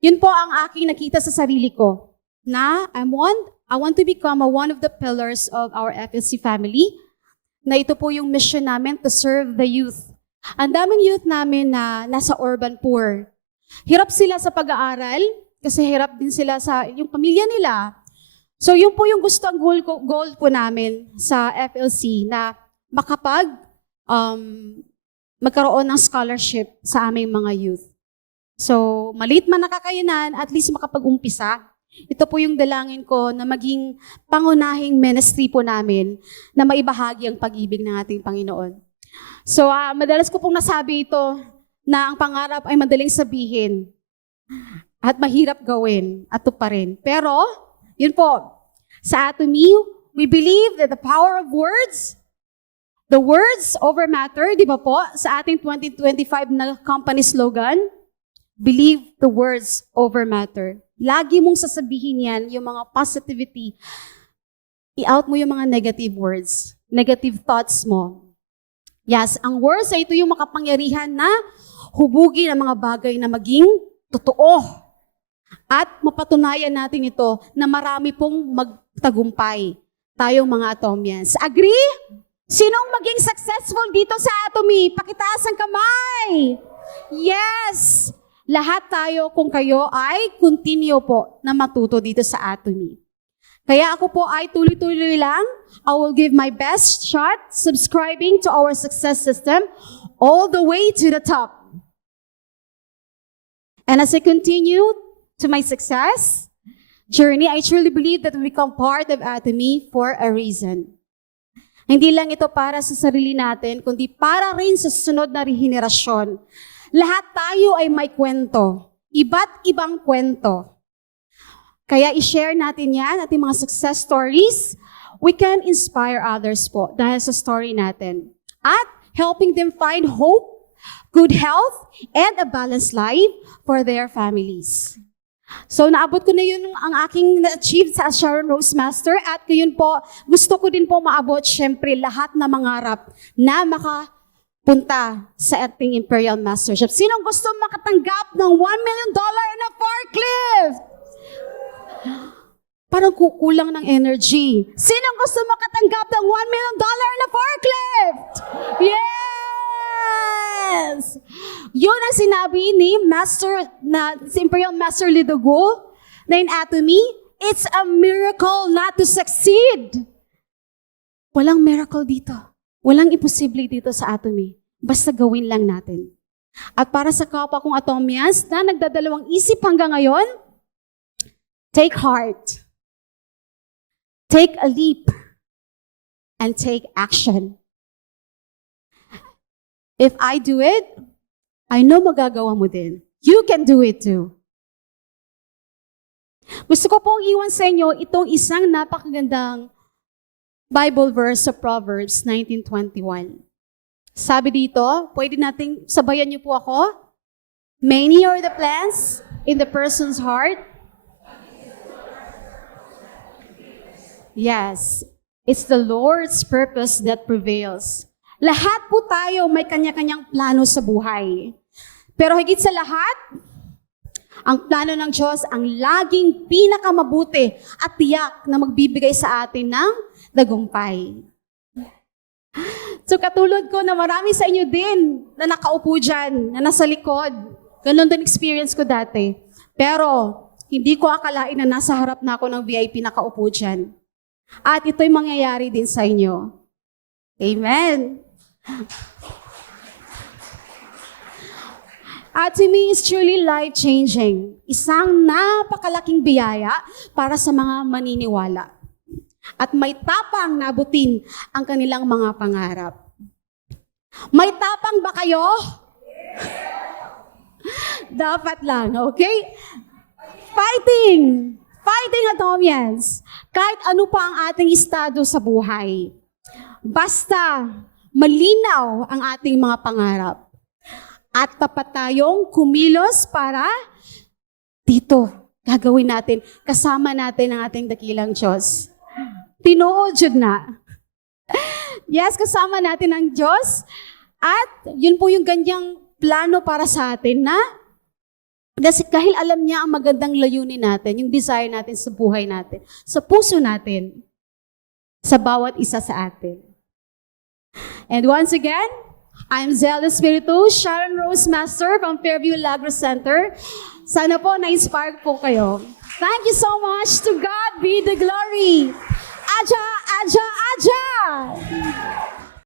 yun po ang aking nakita sa sarili ko, na I want to become one of the pillars of our FLC family, na ito po yung mission namin, to serve the youth. Ang daming youth namin na nasa urban poor. Hirap sila sa pag-aaral, kasi hirap din sila sa yung pamilya nila. So yun po yung gusto, ang goal po namin sa FLC, na magkaroon ng scholarship sa aming mga youth. So, maliit man nakakayanan, at least makapag-umpisa. Ito po yung dalangin ko na maging pangunahing ministry po namin na maibahagi ang pag-ibig ng ating Panginoon. So, madalas ko pong nasabi ito na ang pangarap ay madaling sabihin at mahirap gawin at tuparin. Pero, yun po, sa Atomy, we believe that the power of words, the words over matter, di ba po, sa ating 2025 na company slogan, believe the words over matter. Lagi mong sasabihin yan, yung mga positivity. I-out mo yung mga negative words, negative thoughts mo. Yes, ang words ay ito yung makapangyarihan na hubugin ang mga bagay na maging totoo. At mapatunayan natin ito na marami pong magtagumpay tayong mga Atomians. Agree? Sinong maging successful dito sa Atomy? Pakitaas ang kamay. Yes! Lahat tayo, kung kayo ay continue po na matuto dito sa Atomy. Kaya ako po ay tuloy-tuloy lang. I will give my best shot subscribing to our success system all the way to the top. And as I continue to my success journey, I truly believe that we become part of Atomy for a reason. Hindi lang ito para sa sarili natin, kundi para rin sa susunod na henerasyon. Lahat tayo ay may kwento. Iba't ibang kwento. Kaya i-share natin yan, ating mga success stories. We can inspire others po dahil sa story natin. At helping them find hope, good health, and a balanced life for their families. So naabot ko na yun ang aking na-achieve sa Sharon Rose Master at ngayon po, gusto ko din po maabot syempre lahat na mangarap na makapunta sa ating Imperial Mastership. Sinong gusto makatanggap ng $1 million na forklift? Parang kukulang ng energy. Sinong gusto makatanggap ng $1 million na forklift? Yes! Yun ang sinabi ni si Imperial Master Lidogo na in Atomy, it's a miracle not to succeed. Walang miracle dito. Walang imposible dito sa Atomy. Basta gawin lang natin. At para sa kapwa kong Atomians na nagdadalawang isip hanggang ngayon, take heart. Take a leap. And take action. If I do it, I know magagawa mo din. You can do it too. Gusto ko pong iwan sa inyo itong isang napakagandang Bible verse sa Proverbs 19:21. Sabi dito, pwede nating sabayan niyo po ako. Many are the plans in the person's heart. Yes, it's the Lord's purpose that prevails. Lahat po tayo may kanya-kanyang plano sa buhay. Pero higit sa lahat, ang plano ng Diyos ang laging pinakamabuti at tiyak na magbibigay sa atin ng tagumpay. So katulad ko na marami sa inyo din na nakaupo dyan, na nasa likod. Ganun din experience ko dati. Pero hindi ko akalain na nasa harap na ako ng VIP nakaupo dyan. At ito'y mangyayari din sa inyo. Amen. At to me, it's truly life-changing. Isang napakalaking biyaya para sa mga maniniwala. At may tapang nabutin ang kanilang mga pangarap. May tapang ba kayo? Dapat lang, okay? Fighting! Fighting, Atomians! Kahit ano pa ang ating estado sa buhay. Basta malinaw ang ating mga pangarap. At tapat tayong kumilos para dito, gagawin natin, kasama natin ang ating dakilang Diyos. Tinuod yun na. Yes, kasama natin ang Diyos. At yun po yung ganyang plano para sa atin na kasi kahit alam niya ang magandang layunin natin, yung desire natin sa buhay natin, sa puso natin, sa bawat isa sa atin. And once again, I'm Zelda Espiritu, Sharon Rose Master from Fairview Lagros Center. Sana po na-inspire po kayo. Thank you so much. To God be the glory. Aja, aja, aja!